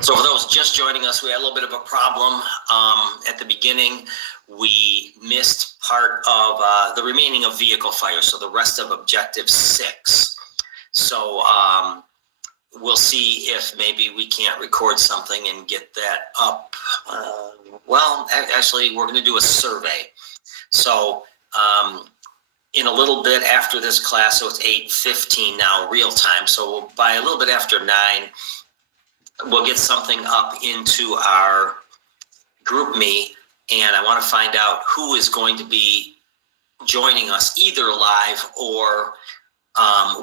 So for those just joining us, we had a little bit of a problem at the beginning. We missed part of the remaining of vehicle fire, so the rest of Objective 6. So we'll see if maybe we can't record something and get that up. Actually, we're going to do a survey. So in a little bit after this class, so it's 8:15 now, real time. So by a little bit after 9, we'll get something up into our GroupMe, and I want to find out who is going to be joining us either live or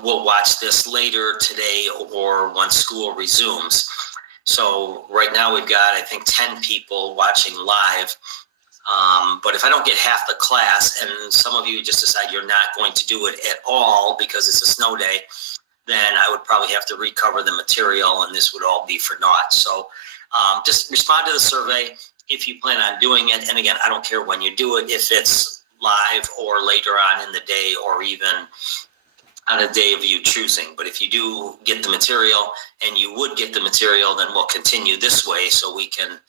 we'll watch this later today or once school resumes. So right now we've got, I think, 10 people watching live. But if I don't get half the class and some of you just decide you're not going to do it at all because it's a snow day, then I would probably have to recover the material and this would all be for naught. So just respond to the survey if you plan on doing it. And again, I don't care when you do it, if it's live or later on in the day or even on a day of you choosing. But if you do get the material and you would get the material, then we'll continue this way so we can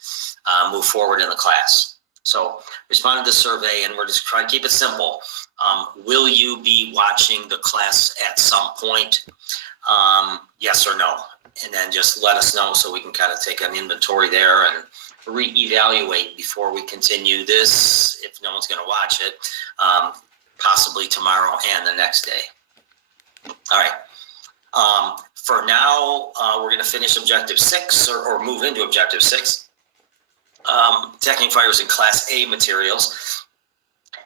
move forward in the class. So respond to the survey, and we're just trying to keep it simple. Will you be watching the class at some point? Yes or no? And then just let us know so we can kind of take an inventory there and reevaluate before we continue this, if no one's going to watch it, possibly tomorrow and the next day. All right. For now, we're going to finish Objective 6 or move into Objective 6. Attacking fires in Class A materials.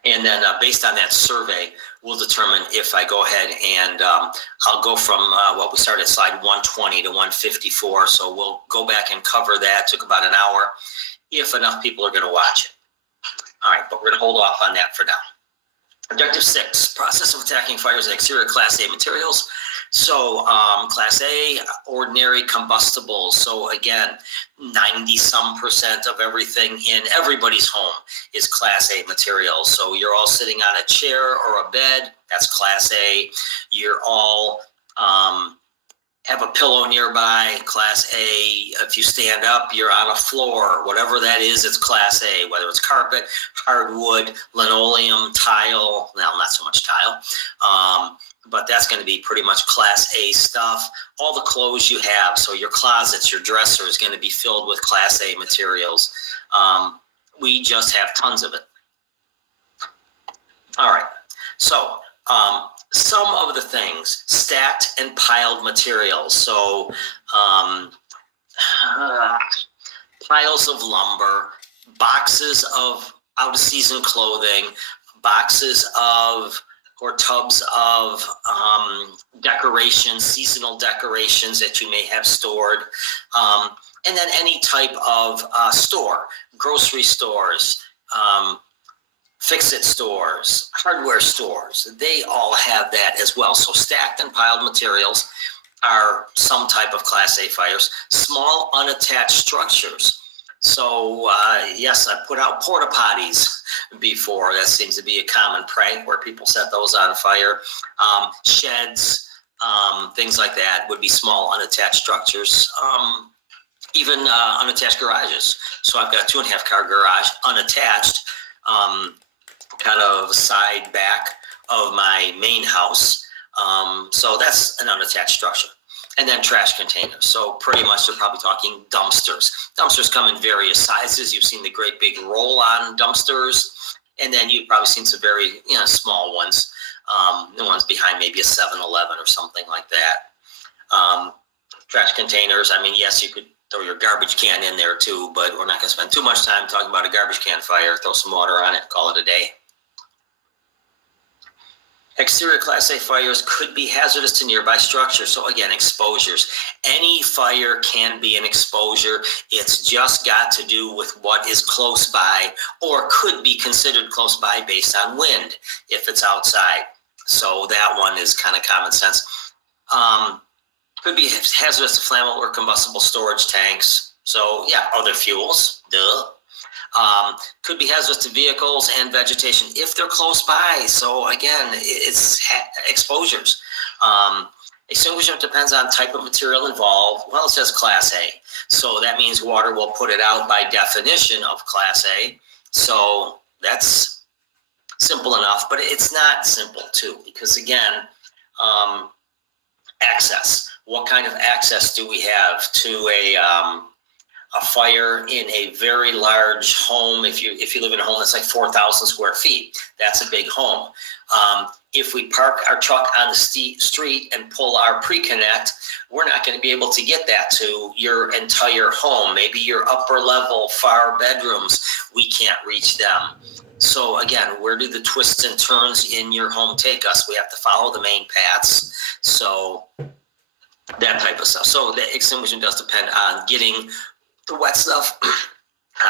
And then based on that survey, we'll determine if I go ahead and I'll go from we started at slide 120 to 154. So we'll go back and cover that. Took about an hour if enough people are going to watch it. All right, but we're going to hold off on that for now. Objective 6, process of attacking fires in exterior Class A materials. So Class A, ordinary combustibles. So again, 90-some% of everything in everybody's home is Class A material. So you're all sitting on a chair or a bed, that's Class A. You're all have a pillow nearby, Class A. If you stand up, you're on a floor, whatever that is, it's Class A, whether it's carpet, hardwood, linoleum, tile, well, not so much tile, but that's going to be pretty much Class A stuff. All the clothes you have, so your closets, your dresser is going to be filled with Class A materials. We just have tons of it. All right, so some of the things, stacked and piled materials. So piles of lumber, boxes of out-of-season clothing, boxes of or tubs of decorations, seasonal decorations that you may have stored, and then any type of store, grocery stores, fix-it stores, hardware stores, they all have that as well. So stacked and piled materials are some type of Class A fires. Small unattached structures. So yes, I put out porta potties before. That seems to be a common prank where people set those on fire. Sheds, things like that would be small unattached structures. Even unattached garages. So I've got a 2.5 car garage unattached, kind of side back of my main house. So that's an unattached structure. And then trash containers. So pretty much they're probably talking dumpsters. Dumpsters come in various sizes. You've seen the great big roll-on dumpsters. And then you've probably seen some very small ones. The ones behind maybe a 7-Eleven or something like that. Trash containers, I mean, yes, you could throw your garbage can in there too, but we're not going to spend too much time talking about a garbage can fire. Throw some water on it, call it a day. Exterior Class A fires could be hazardous to nearby structures. So again, exposures. Any fire can be an exposure. It's just got to do with what is close by or could be considered close by based on wind if it's outside. So that one is kind of common sense. Could be hazardous to flammable or combustible storage tanks. So yeah, other fuels, duh. Could be hazardous to vehicles and vegetation if they're close by. So again, it's exposures. Extinguishment depends on type of material involved. Well, it says Class A. So that means water will put it out by definition of Class A. So that's simple enough, but it's not simple too, because again, access. What kind of access do we have to a fire in a very large home? If you live in a home that's like 4,000 square feet, that's a big home. If we park our truck on the street and pull our pre-connect, we're not going to be able to get that to your entire home. Maybe your upper level far bedrooms, we can't reach them. So again, where do the twists and turns in your home take us? We have to follow the main paths. So that type of stuff. So the extinguishing does depend on getting the wet stuff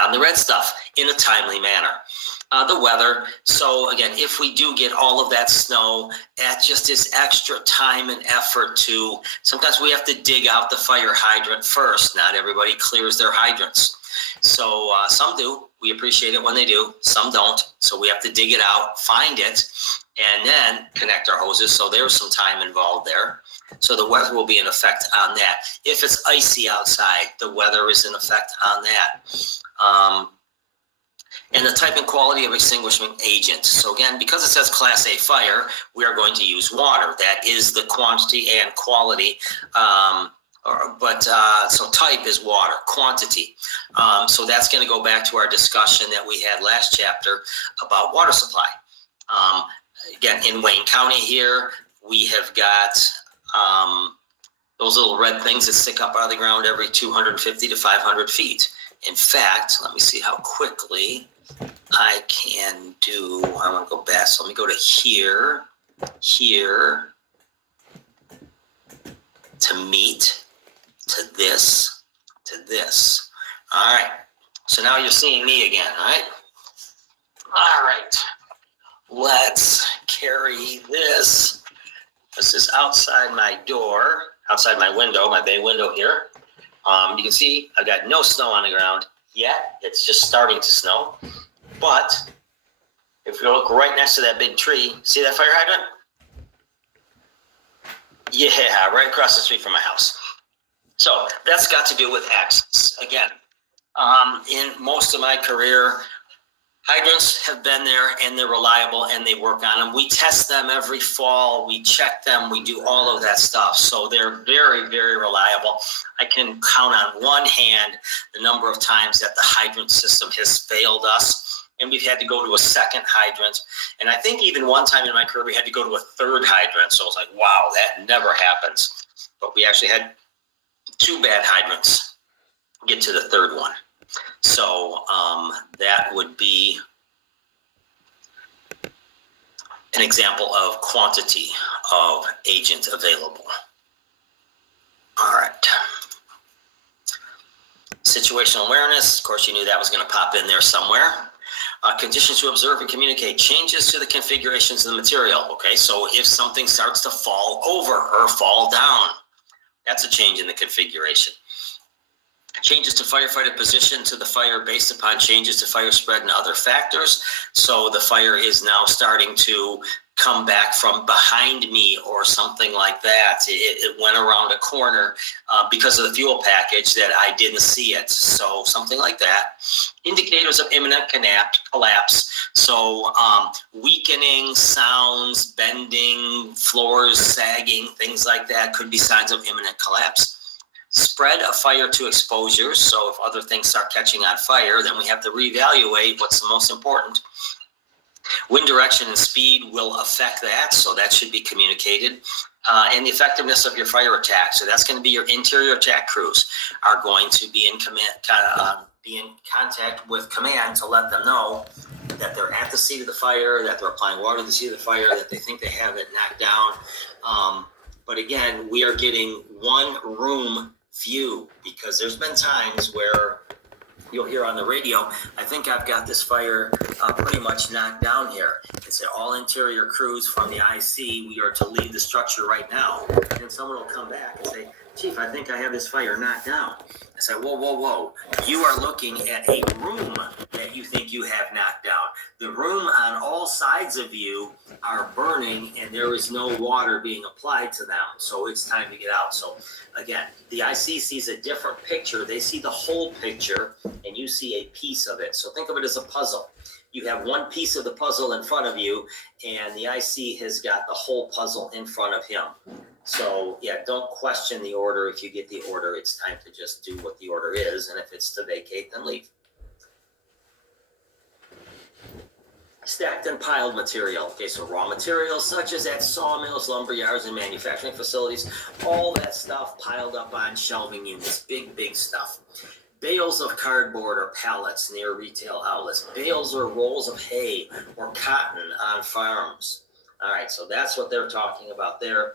on the red stuff in a timely manner. The weather. So again, if we do get all of that snow, that just is extra time and effort to, sometimes we have to dig out the fire hydrant first. Not everybody clears their hydrants. So some do. We appreciate it when they do. Some don't. So we have to dig it out, find it, and then connect our hoses. So there's some time involved there. So the weather will be in effect on that. If it's icy outside, the weather is in effect on that. And the type and quality of extinguishment agent. So again, because it says Class A fire, we are going to use water. That is the quantity and quality. So type is water, quantity. So that's going to go back to our discussion that we had last chapter about water supply. Again, in Wayne County here, we have got those little red things that stick up out of the ground every 250 to 500 feet. In fact, let me see how quickly I can do. I want to go back. So let me go to here, to meet, to this. All right. So now you're seeing me again, all right? All right. Let's carry this. This is outside my door, outside my window, my bay window here. You can see I've got no snow on the ground yet. It's just starting to snow. But if you look right next to that big tree, see that fire hydrant? Yeah, right across the street from my house. So that's got to do with access. Again, in most of my career, hydrants have been there and they're reliable and they work on them. We test them every fall. We check them. We do all of that stuff. So they're very, very reliable. I can count on one hand the number of times that the hydrant system has failed us. And we've had to go to a second hydrant. And I think even one time in my career, we had to go to a third hydrant. So it's like, wow, that never happens. But we actually had 2 bad hydrants get to the third one. So that would be an example of quantity of agent available. All right. Situational awareness. Of course, you knew that was going to pop in there somewhere. Conditions to observe and communicate. Changes to the configurations of the material. Okay, so if something starts to fall over or fall down, that's a change in the configuration. Changes to firefighter position to the fire based upon changes to fire spread and other factors. So the fire is now starting to come back from behind me or something like that. It went around a corner because of the fuel package that I didn't see it. So something like that. Indicators of imminent collapse. So weakening, sounds, bending, floors sagging, things like that could be signs of imminent collapse. Spread of fire to exposure. So if other things start catching on fire, then we have to reevaluate what's the most important. Wind direction and speed will affect that, so that should be communicated. And the effectiveness of your fire attack. So that's going to be your interior attack crews are going to be in contact with command to let them know that they're at the seat of the fire, that they're applying water to the seat of the fire, that they think they have it knocked down. But again, we are getting one room view because there's been times where you'll hear on the radio, I think I've got this fire pretty much knocked down here. It said all interior crews from the IC, we are to leave the structure right now. And then someone will come back and say, Chief, I think I have this fire knocked down. I said, whoa. You are looking at a room that you think you have knocked down. The room on all sides of you are burning and there is no water being applied to them. So it's time to get out. So again, the IC sees a different picture. They see the whole picture and you see a piece of it. So think of it as a puzzle. You have one piece of the puzzle in front of you and the IC has got the whole puzzle in front of him. So yeah, don't question the order. If you get the order, it's time to just do what the order is. And if it's to vacate, then leave. Stacked and piled material. Okay, so raw materials such as at sawmills, lumber yards, and manufacturing facilities, all that stuff piled up on shelving units, big stuff. Bales of cardboard or pallets near retail outlets, bales or rolls of hay or cotton on farms. All right, so that's what they're talking about there.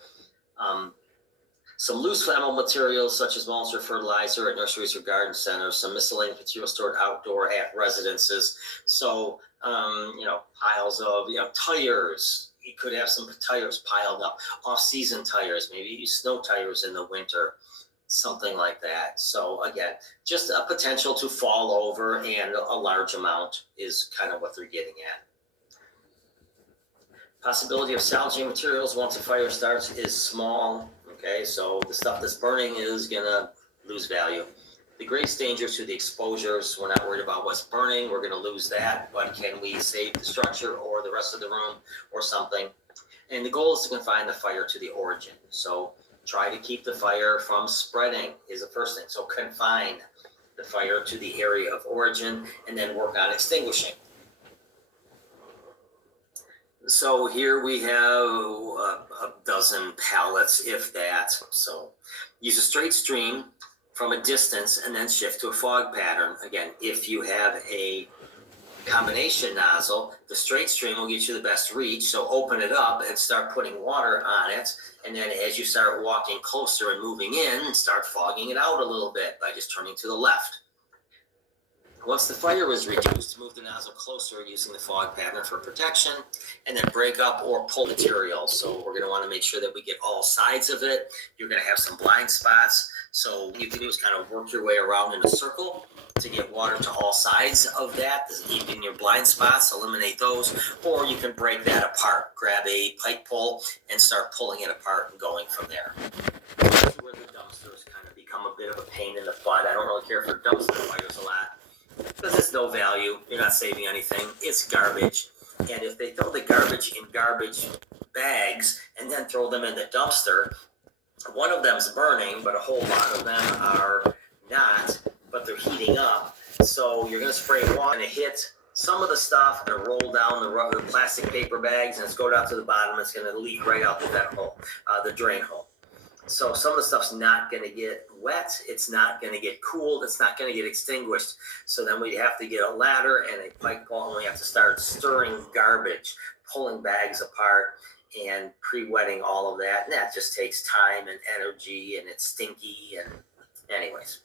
Some loose flammable materials such as mulch or fertilizer at nurseries or garden centers, some miscellaneous material stored outdoor at residences. So, piles of, tires. You could have some tires piled up, off-season tires, maybe snow tires in the winter, something like that. So again, just a potential to fall over, and a large amount is kind of what they're getting at. Possibility of salvaging materials once a fire starts is small. Okay, so the stuff that's burning is gonna lose value. The greatest danger to the exposures, we're not worried about what's burning, we're gonna lose that, but can we save the structure or the rest of the room or something? And the goal is to confine the fire to the origin. So try to keep the fire from spreading is the first thing. So confine the fire to the area of origin and then work on extinguishing. So here we have a dozen pallets, if that. So use a straight stream from a distance and then shift to a fog pattern. Again, if you have a combination nozzle, the straight stream will get you the best reach. So open it up and start putting water on it. And then as you start walking closer and moving in, start fogging it out a little bit by just turning to the left. Once the fire is reduced, move the nozzle closer using the fog pattern for protection, and then break up or pull material. So we're going to want to make sure that we get all sides of it. You're going to have some blind spots. So what you can do is kind of work your way around in a circle to get water to all sides of that. Even your blind spots, eliminate those. Or you can break that apart. Grab a pike pole and start pulling it apart and going from there. This is where the dumpsters kind of become a bit of a pain in the butt. I don't really care for dumpster fires a lot, because it's no value. You're not saving anything. It's garbage. And if they throw the garbage in garbage bags and then throw them in the dumpster, one of them's burning, but a whole lot of them are not, but they're heating up. So you're going to spray water and hit some of the stuff and roll down the plastic paper bags, and it's go down to the bottom. It's going to leak right out the vent hole, the drain hole. So some of the stuff's not going to get wet. It's not going to get cooled. It's not going to get extinguished. So then we have to get a ladder and a pike pole, and we have to start stirring garbage, pulling bags apart, and pre-wetting all of that. And that just takes time and energy, and it's stinky. And anyways.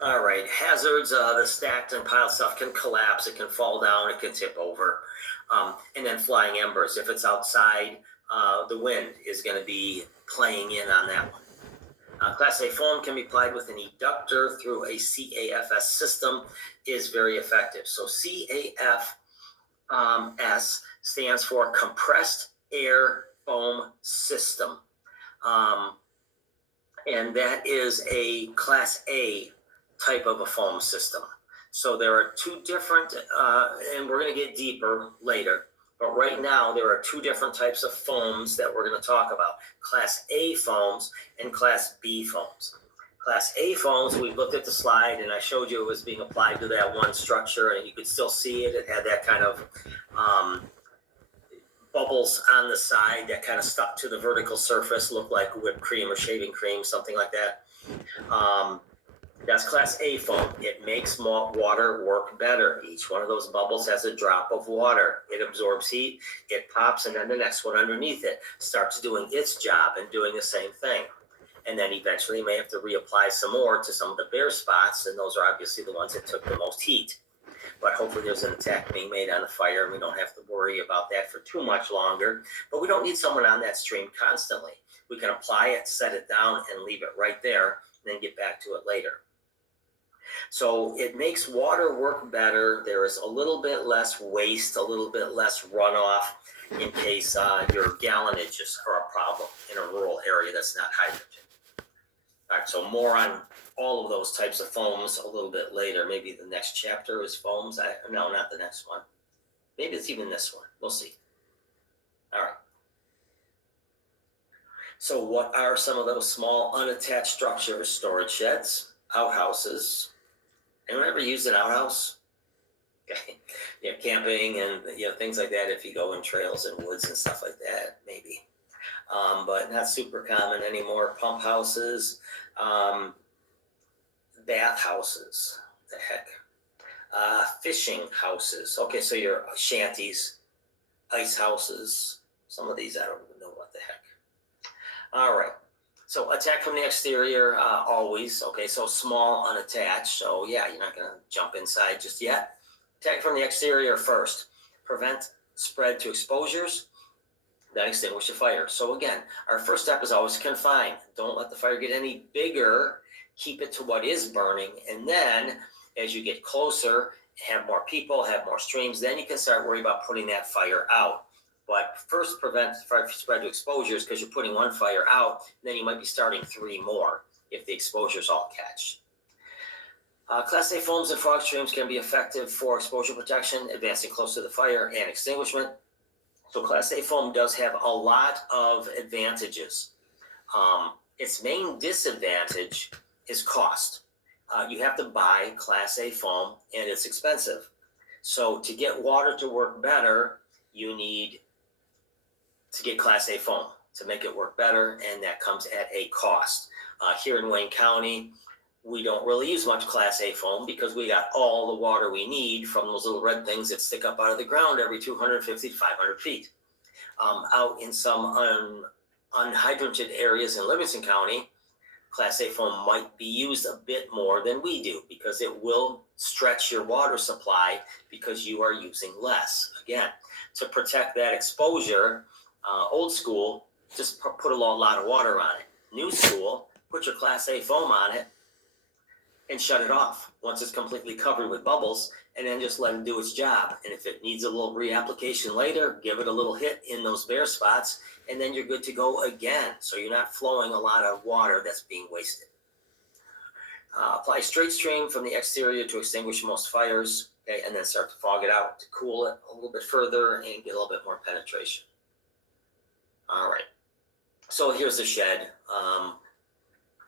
All right, hazards, the stacked and piled stuff can collapse. It can fall down. It can tip over. And then flying embers. If it's outside, the wind is going to be playing in on that one. Class A foam can be applied with an eductor through a CAFS system, is very effective. So CAFS stands for Compressed Air Foam System. And that is a Class A type of a foam system. So there are two different, and we're going to get deeper later. But right now, there are two different types of foams that we're going to talk about. Class A foams and Class B foams. Class A foams, we looked at the slide, and I showed you it was being applied to that one structure, and you could still see it. It had that kind of bubbles on the side that kind of stuck to the vertical surface, looked like whipped cream or shaving cream, something like that. That's Class A foam. It makes water work better. Each one of those bubbles has a drop of water. It absorbs heat, it pops, and then the next one underneath it starts doing its job and doing the same thing. And then eventually you may have to reapply some more to some of the bare spots, and those are obviously the ones that took the most heat. But hopefully there's an attack being made on the fire, and we don't have to worry about that for too much longer. But we don't need someone on that stream constantly. We can apply it, set it down, and leave it right there, and then get back to it later. So it makes water work better. There is a little bit less waste, a little bit less runoff in case your gallonage are a problem in a rural area that's not hydrated. All right, so more on all of those types of foams a little bit later. Maybe the next chapter is foams. No, not the next one. Maybe it's even this one. We'll see. All right. So what are some of those small unattached structures? Storage sheds, outhouses. Anyone ever used an outhouse? Okay. Yeah, camping and things like that. If you go in trails and woods and stuff like that, maybe. But not super common anymore. Pump houses, bath houses. What the heck? Fishing houses. Okay, so your shanties, ice houses. Some of these I don't even know what the heck. All right. So attack from the exterior, always. Okay, so small, unattached. So yeah, you're not going to jump inside just yet. Attack from the exterior first. Prevent spread to exposures, then extinguish the fire. So again, our first step is always confine. Don't let the fire get any bigger. Keep it to what is burning. And then as you get closer, have more people, have more streams, then you can start worrying about putting that fire out. But first prevent fire spread to exposures because you're putting one fire out, and then you might be starting 3 more if the exposures all catch. Class A foams and frog streams can be effective for exposure protection, advancing close to the fire, and extinguishment. So Class A foam does have a lot of advantages. Its main disadvantage is cost. You have to buy Class A foam, and it's expensive. So to get water to work better, you need to get Class A foam to make it work better, and that comes at a cost. Here in Wayne County, we don't really use much Class A foam because we got all the water we need from those little red things that stick up out of the ground every 250 to 500 feet. Out in some unhydrated areas in Livingston County, Class A foam might be used a bit more than we do because it will stretch your water supply because you are using less. Again, to protect that exposure, old school, just put a lot of water on it. New school, put your Class A foam on it and shut it off once it's completely covered with bubbles, and then just let it do its job. And if it needs a little reapplication later, give it a little hit in those bare spots, and then you're good to go again. So you're not flowing a lot of water that's being wasted. Apply straight stream from the exterior to extinguish most fires, okay, and then start to fog it out to cool it a little bit further and get a little bit more penetration. All right. So here's the shed.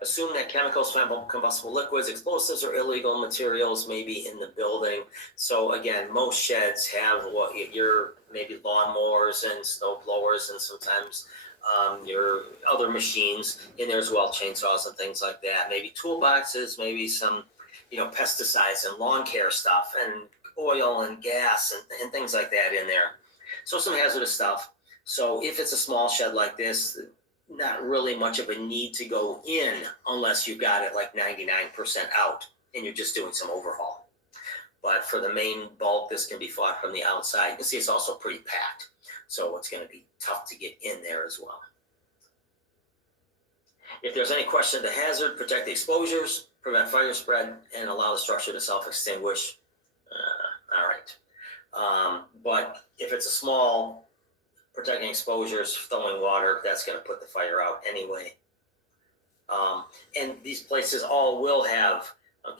Assume that chemicals, flammable, combustible liquids, explosives, or illegal materials may be in the building. So again, most sheds have what your maybe lawnmowers and snow blowers, and sometimes your other machines in there as well, chainsaws and things like that. Maybe toolboxes, maybe some pesticides and lawn care stuff, and oil and gas and things like that in there. So some hazardous stuff. So if it's a small shed like this, not really much of a need to go in unless you've got it like 99% out and you're just doing some overhaul. But for the main bulk, this can be fought from the outside. You can see it's also pretty packed, so it's going to be tough to get in there as well. If there's any question of the hazard, protect the exposures, prevent fire spread, and allow the structure to self-extinguish. All right. But if it's a small, protecting exposures, throwing water, that's going to put the fire out anyway. And these places all will have,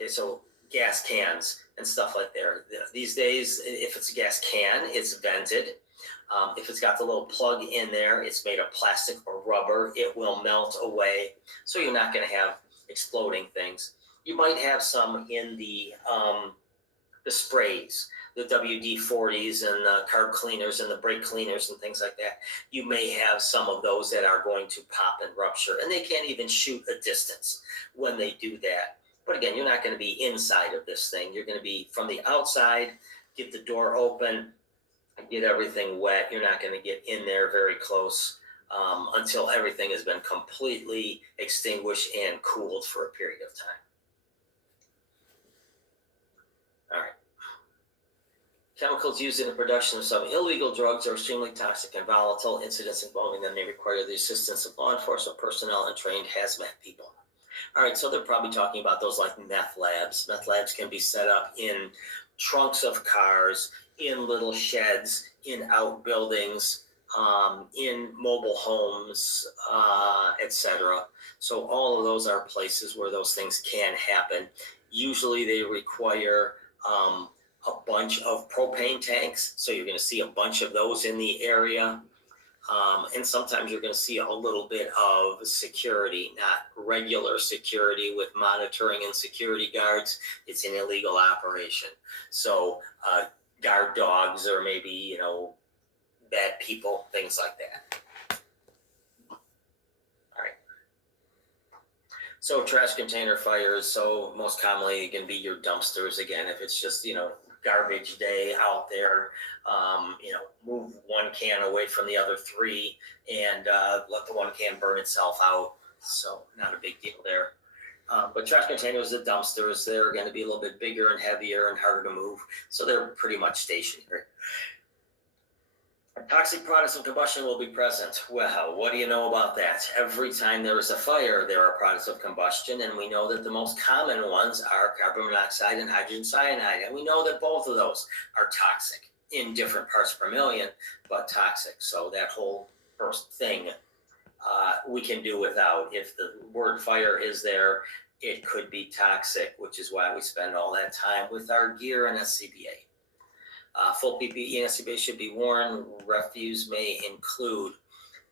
so gas cans and stuff like that. These days, if it's a gas can, it's vented. If it's got the little plug in there, it's made of plastic or rubber. It will melt away, so you're not going to have exploding things. You might have some in the sprays, the WD-40s and the carb cleaners and the brake cleaners and things like that. You may have some of those that are going to pop and rupture, and they can't even shoot a distance when they do that. But again, you're not going to be inside of this thing. You're going to be from the outside, get the door open, get everything wet. You're not going to get in there very close until everything has been completely extinguished and cooled for a period of time. All right. Chemicals used in the production of some illegal drugs are extremely toxic and volatile. Incidents involving them may require the assistance of law enforcement personnel and trained hazmat people. All right, so they're probably talking about those like meth labs. Meth labs can be set up in trunks of cars, in little sheds, in outbuildings, in mobile homes, etc. So all of those are places where those things can happen. Usually they require a bunch of propane tanks, so you're going to see a bunch of those in the area. And sometimes you're going to see a little bit of security, not regular security with monitoring and security guards. It's an illegal operation. So guard dogs or maybe, bad people, things like that. All right. So trash container fires, so most commonly it can be your dumpsters again, if it's just, garbage day out there, move one can away from the other three and let the one can burn itself out. So not a big deal there. But trash containers, the dumpsters, they're going to be a little bit bigger and heavier and harder to move. So they're pretty much stationary. Toxic products of combustion will be present. Well, what do you know about that? Every time there is a fire, there are products of combustion, and we know that the most common ones are carbon monoxide and hydrogen cyanide, and we know that both of those are toxic in different parts per million, but toxic. So that whole first thing we can do without. If the word fire is there, it could be toxic, which is why we spend all that time with our gear and SCBA. Full PPE and SCBA should be worn. Refuse may include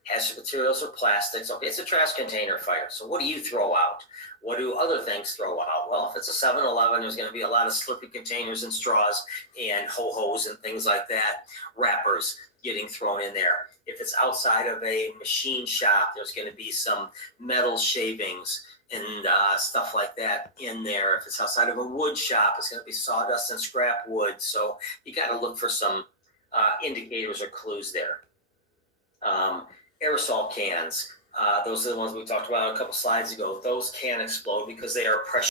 hazardous materials or plastics. Okay, it's a trash container fire. So what do you throw out? What do other things throw out? Well, if it's a 7-Eleven, there's going to be a lot of slurpy containers and straws and ho-hos and things like that, wrappers getting thrown in there. If it's outside of a machine shop, there's going to be some metal shavings and stuff like that in there. If it's outside of a wood shop, it's going to be sawdust and scrap wood. So you got to look for some indicators or clues there. Aerosol cans, those are the ones we talked about a couple slides ago. Those can explode because they are pressure